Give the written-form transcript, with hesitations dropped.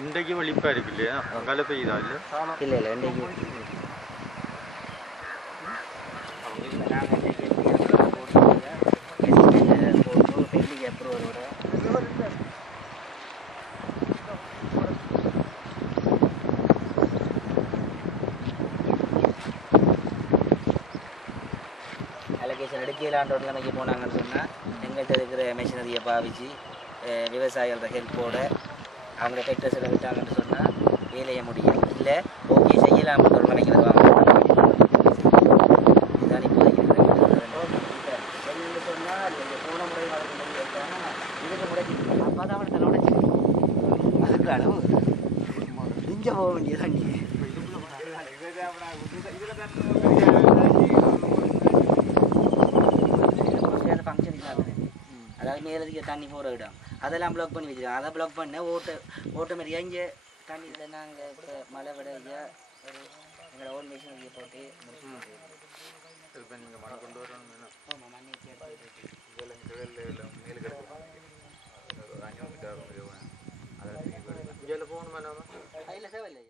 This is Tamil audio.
இன்றைக்கு வெளிப்பாக இருக்கு இல்லையா? மழை பெய்யுதா இல்லை? இல்லை இல்லை இன்றைக்கு பெண்டிங் அப்ரூவலோட அலோகேஷன் எடுக்கலான்ற நிலைமைக்கு போனாங்கன்னு சொன்னால் எங்கள்கிட்ட இருக்கிற மெஷினரியை பாவிச்சு விவசாயிகளோட ஹெல்ப்போட அவங்கள ஃபேக்டர்ஸில் விட்டாங்கன்னு சொன்னால் வேலையை முடியும். இல்லை ஓகே செய்யலாம்ன்ற ஒரு நிலைமைக்கு வாங்க இதுதான் இப்போதைக்கு சொன்னால் போன முறை இதுக்கு முறைக்கு அப்போ தான் அவன் தலை உடைச்சி அதுக்கு அளவு இங்கே போக வேண்டியதான் நீ ஃபங்க்ஷன் இல்லாமல் அதாவது மேலதுக்கு தண்ணி போகிற இடம் அதெல்லாம் பிளாக் பண்ணி வச்சுருக்காங்க. அதை பிளாக் பண்ண ஓட்டோமேட்டிக்காக இங்கே தண்ணி இல்லை. நாங்கள் இப்போ மழை விட ஒரு எங்களோட ஓன் மிஷின் போட்டு கொண்டு வரணும். ஆமாம் மண்ணி போகணுமா? இல்லை தேவையில்லை.